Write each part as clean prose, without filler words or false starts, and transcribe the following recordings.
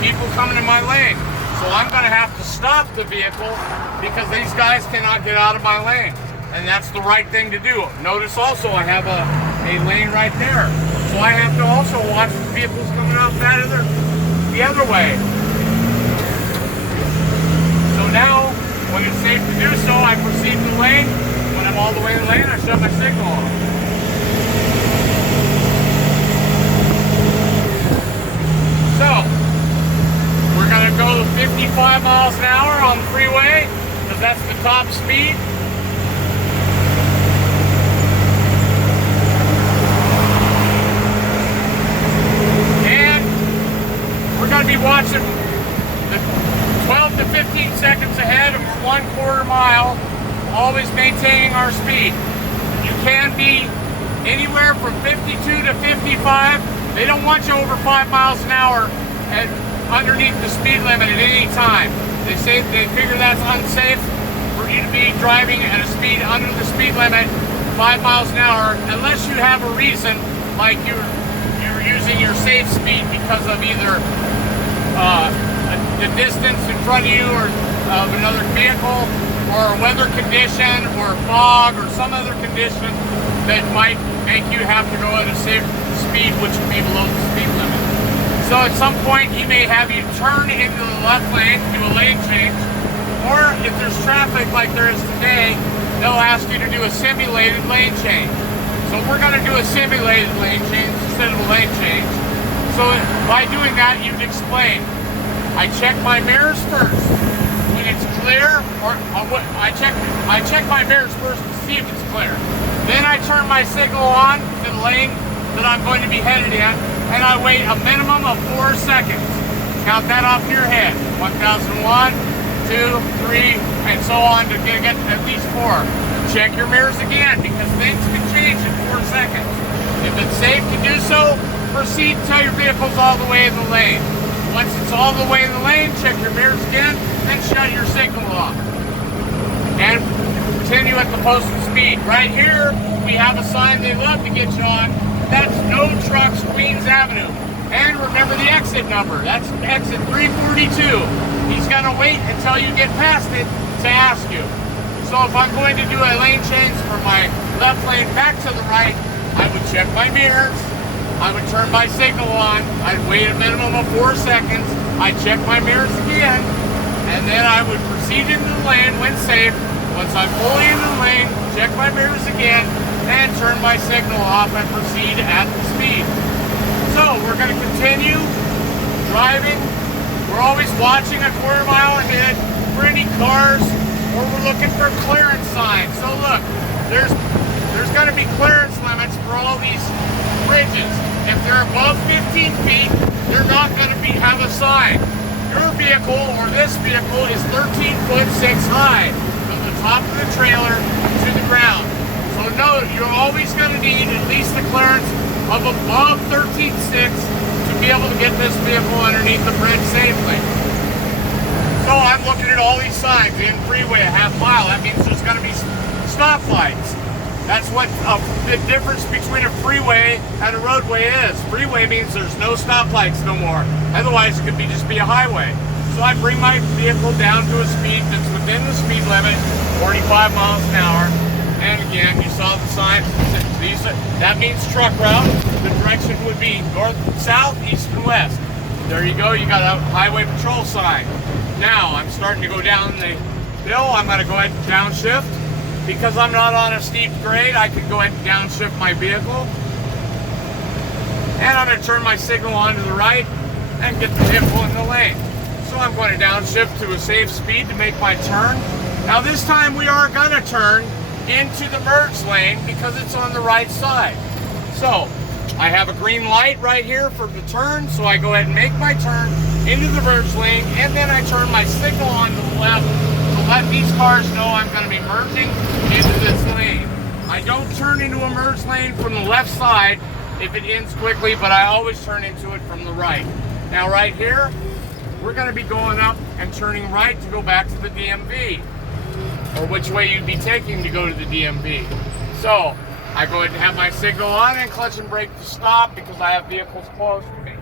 people coming in my lane. So I'm going to have to stop the vehicle because these guys cannot get out of my lane. And that's the right thing to do. Notice also I have a lane right there. So I have to also watch the vehicles coming out the other way. So now, when it's safe to do so, I proceed to the lane. When I'm all the way in the lane, I shut my signal off. So, we're going to go 55 miles an hour on the freeway, because that's the top speed. And we're going to be watching the 12 to 15 seconds ahead of 1/4 mile, always maintaining our speed. You can be anywhere from 52 to 55. They don't want you over 5 miles an hour and underneath the speed limit at any time. They figure that's unsafe for you to be driving at a speed under the speed limit 5 miles an hour unless you have a reason, like you're using your safe speed because of either the distance in front of you or of another vehicle, or a weather condition, or fog, or some other condition that might make you have to go at a safe speed which would be below the speed limit. So at some point he may have you turn into the left lane, do a lane change, or if there's traffic like there is today, they'll ask you to do a simulated lane change. So we're going to do a simulated lane change instead of a lane change. So by doing that, you'd explain, I check my mirrors first. When it's clear, or I check my mirrors first to see if it's clear. Then I turn my signal on to the lane that I'm going to be headed in, and I wait a minimum of 4 seconds. Count that off your head. 1001, 2, 3, and so on to get at least 4. Check your mirrors again, because things can change in 4 seconds. If it's safe to do so, proceed until your vehicle's all the way in the lane. Once it's all the way in the lane, check your mirrors again, then shut your signal off. And continue at the posted speed. Right here, we have a sign they love to get you on. That's No Trucks, Queens Avenue. And remember the exit number. That's exit 342. He's going to wait until you get past it to ask you. So if I'm going to do a lane change from my left lane back to the right, I would check my mirrors. I would turn my signal on. I'd wait a minimum of 4 seconds. I'd check my mirrors again. And then I would proceed into the lane when safe. Once I'm fully in the lane, check my mirrors again, and turn my signal off and proceed at the speed. So we're going to continue driving. We're always watching a 1/4 mile ahead for any cars, or we're looking for clearance signs. So look, there's going to be clearance limits for all these bridges. If they're above 15 feet, they're not going to have a sign. Your vehicle, or this vehicle, is 13'6" high from the top of the trailer to the ground. So no, you're always going to need at least a clearance of above 13'6" to be able to get this vehicle underneath the bridge safely. So I'm looking at all these signs in freeway a half mile. That means there's going to be stoplights. That's what the difference between a freeway and a roadway is. Freeway means there's no stoplights no more. Otherwise, it could just be a highway. So I bring my vehicle down to a speed that's within the speed limit, 45 miles an hour. And again, you saw the signs. That means truck route. The direction would be north, south, east, and west. There you go. You got a highway patrol sign. Now I'm starting to go down the hill. I'm going to go ahead and downshift. Because I'm not on a steep grade, I can go ahead and downshift my vehicle. And I'm going to turn my signal on to the right and get the vehicle in the lane. So I'm going to downshift to a safe speed to make my turn. Now this time we are going to turn into the merge lane because it's on the right side. So I have a green light right here for the turn, so I go ahead and make my turn into the merge lane, and then I turn my signal on to the left to let these cars know I'm going to be merging into this lane. I don't turn into a merge lane from the left side if it ends quickly, but I always turn into it from the right. Now right here, we're going to be going up and turning right to go back to the DMV, or which way you'd be taking to go to the DMV. So I go ahead and have my signal on and clutch and brake to stop because I have vehicles close to me.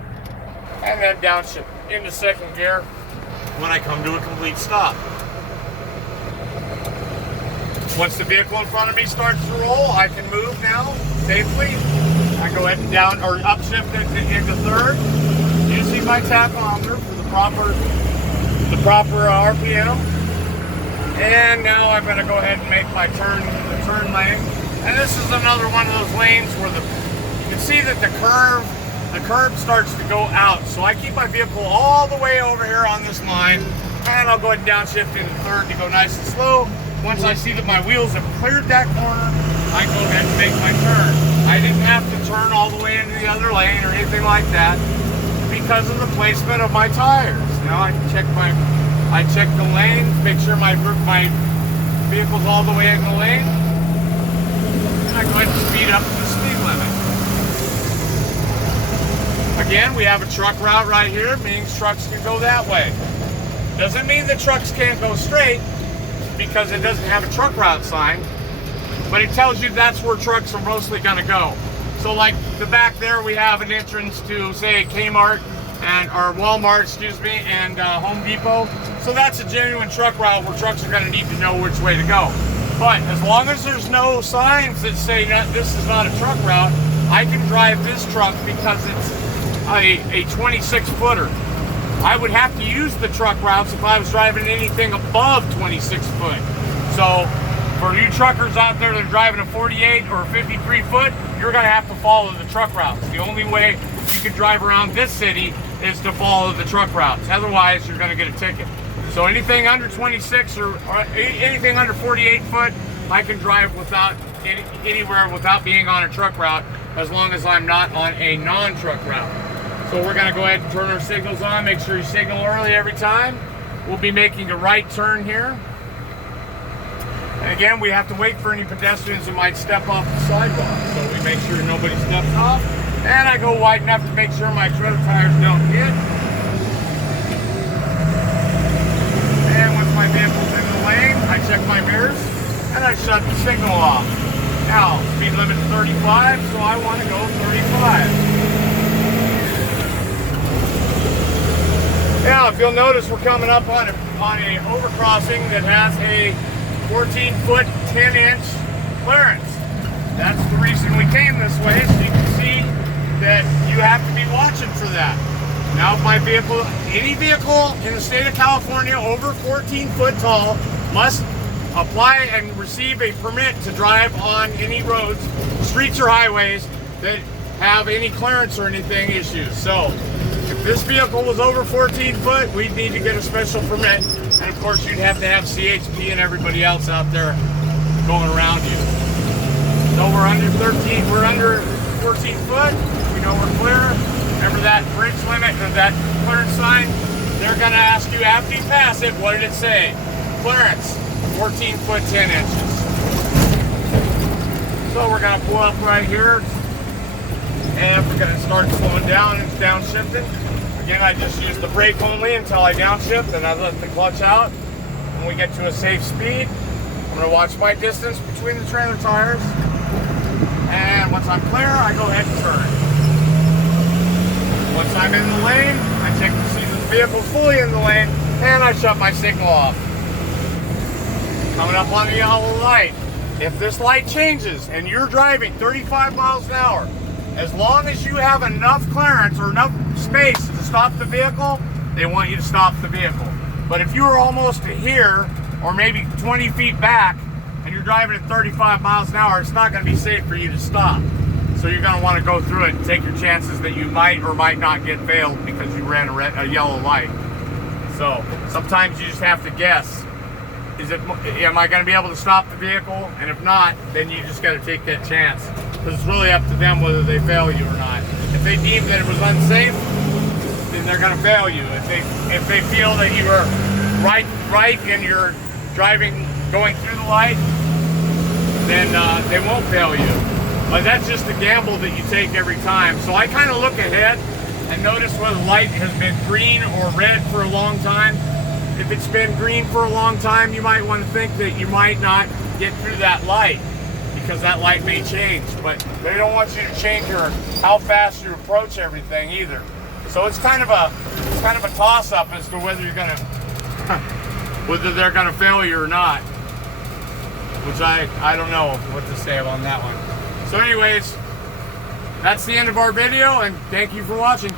And then downshift. into second gear when I come to a complete stop. Once the vehicle in front of me starts to roll, I can move now safely. I go ahead and down or upshift it into third using my tachometer for the proper RPM. And now I'm going to go ahead and make my turn lane. And this is another one of those lanes where you can see that the curb starts to go out. So I keep my vehicle all the way over here on this line, and I'll go ahead and downshift into third to go nice and slow. Once I see that my wheels have cleared that corner, I go ahead and make my turn. I didn't have to turn all the way into the other lane or anything like that because of the placement of my tires. Now I check the lane, make sure my vehicle's all the way in the lane, and I go ahead and speed up to the speed limit. Again, we have a truck route right here, means trucks can go that way. Doesn't mean that trucks can't go straight, because it doesn't have a truck route sign, but it tells you that's where trucks are mostly going to go. So like the back there, we have an entrance to, say, Kmart or Walmart, and Home Depot. So that's a genuine truck route where trucks are going to need to know which way to go. But as long as there's no signs that say that this is not a truck route, I can drive this truck because it's a 26-footer. I would have to use the truck routes if I was driving anything above 26 foot. So for you truckers out there that are driving a 48 or a 53 foot, you're going to have to follow the truck routes. The only way you can drive around this city is to follow the truck routes. Otherwise, you're going to get a ticket. So anything under 26 or anything under 48 foot, I can drive anywhere without being on a truck route, as long as I'm not on a non-truck route. So we're going to go ahead and turn our signals on. Make sure you signal early every time. We'll be making a right turn here. And again, we have to wait for any pedestrians that might step off the sidewalk. So we make sure nobody steps off. And I go wide enough to make sure my tread tires don't hit. And once my vehicle's in the lane, I check my mirrors and I shut the signal off. Now, speed limit is 35, so I want to go 35. Now, if you'll notice, we're coming up on a overcrossing that has a 14-foot, 10-inch clearance. That's the reason we came this way, so you can see that you have to be watching for that. Now, if my vehicle, any vehicle in the state of California over 14 foot tall must apply and receive a permit to drive on any roads, streets or highways that have any clearance or anything issues. So, if this vehicle was over 14 foot, we'd need to get a special permit. And of course, you'd have to have CHP and everybody else out there going around you. So we're under 14 foot. We know we're clear. Remember that bridge limit or that clearance sign? They're gonna ask you after you pass it, what did it say? Clearance, 14 foot, 10 inches. So we're gonna pull up right here. And we're going to start slowing down and downshifting. Again, I just use the brake only until I downshift, and I let the clutch out. When we get to a safe speed, I'm going to watch my distance between the trailer tires. And once I'm clear, I go ahead and turn. Once I'm in the lane, I check to see that the vehicle's fully in the lane, and I shut my signal off. Coming up on the yellow light. If this light changes and you're driving 35 miles an hour, as long as you have enough clearance or enough space to stop the vehicle, they want you to stop the vehicle. But if you're almost to here, or maybe 20 feet back, and you're driving at 35 miles an hour, it's not going to be safe for you to stop. So you're going to want to go through it and take your chances that you might or might not get failed because you ran a yellow light. So sometimes you just have to guess. Am I going to be able to stop the vehicle? And if not, then you just got to take that chance. Because it's really up to them whether they fail you or not. If they deem that it was unsafe, then they're going to fail you. If they feel that you are right and you're driving, going through the light, then they won't fail you. But that's just a gamble that you take every time. So I kind of look ahead and notice whether the light has been green or red for a long time. If it's been green for a long time, you might want to think that you might not get through that light because that light may change. But they don't want you to change how fast you approach everything either. So it's kind of a it's kind of a toss-up as to whether you're gonna, whether they're gonna fail you or not. Which I don't know what to say on that one. So anyways, that's the end of our video, and thank you for watching.